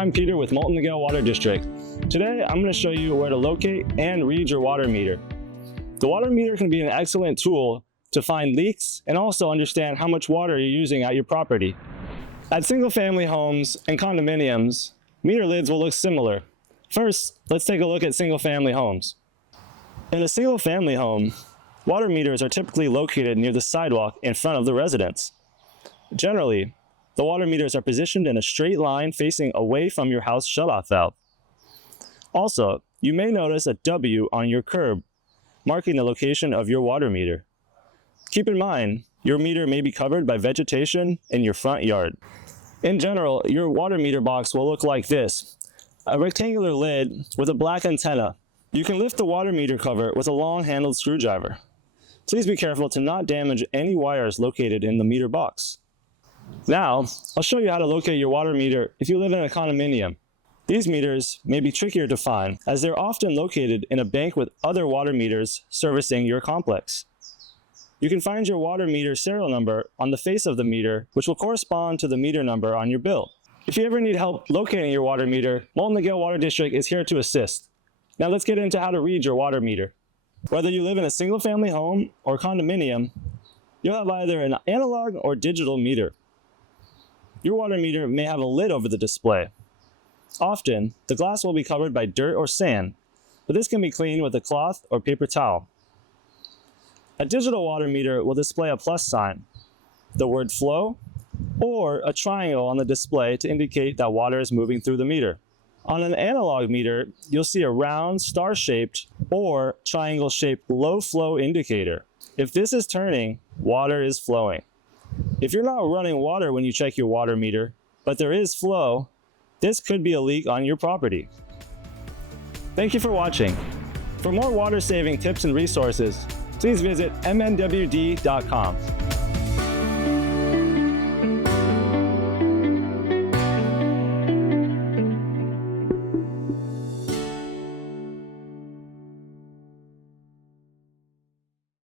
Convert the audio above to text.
I'm Peter with Moulton Niguel Water District. Today, I'm going to show you where to locate and read your water meter. The water meter can be an excellent tool to find leaks and also understand how much water you're using at your property. At single-family homes and condominiums, meter lids will look similar. First, let's take a look at single-family homes. In a single-family home, water meters are typically located near the sidewalk in front of the residence. Generally, the water meters are positioned in a straight line facing away from your house shutoff valve. Also, you may notice a W on your curb, marking the location of your water meter. Keep in mind, your meter may be covered by vegetation in your front yard. In general, your water meter box will look like this: a rectangular lid with a black antenna. You can lift the water meter cover with a long-handled screwdriver. Please be careful to not damage any wires located in the meter box. Now, I'll show you how to locate your water meter if you live in a condominium. These meters may be trickier to find, as they're often located in a bank with other water meters servicing your complex. You can find your water meter serial number on the face of the meter, which will correspond to the meter number on your bill. If you ever need help locating your water meter, Moulton Niguel Water District is here to assist. Now let's get into how to read your water meter. Whether you live in a single-family home or condominium, you'll have either an analog or digital meter. Your water meter may have a lid over the display. Often, the glass will be covered by dirt or sand, but this can be cleaned with a cloth or paper towel. A digital water meter will display a plus sign, the word flow, or a triangle on the display to indicate that water is moving through the meter. On an analog meter, you'll see a round, star-shaped, or triangle-shaped low flow indicator. If this is turning, water is flowing. If you're not running water when you check your water meter, but there is flow, this could be a leak on your property. Thank you for watching. For more water-saving tips and resources, please visit mnwd.com.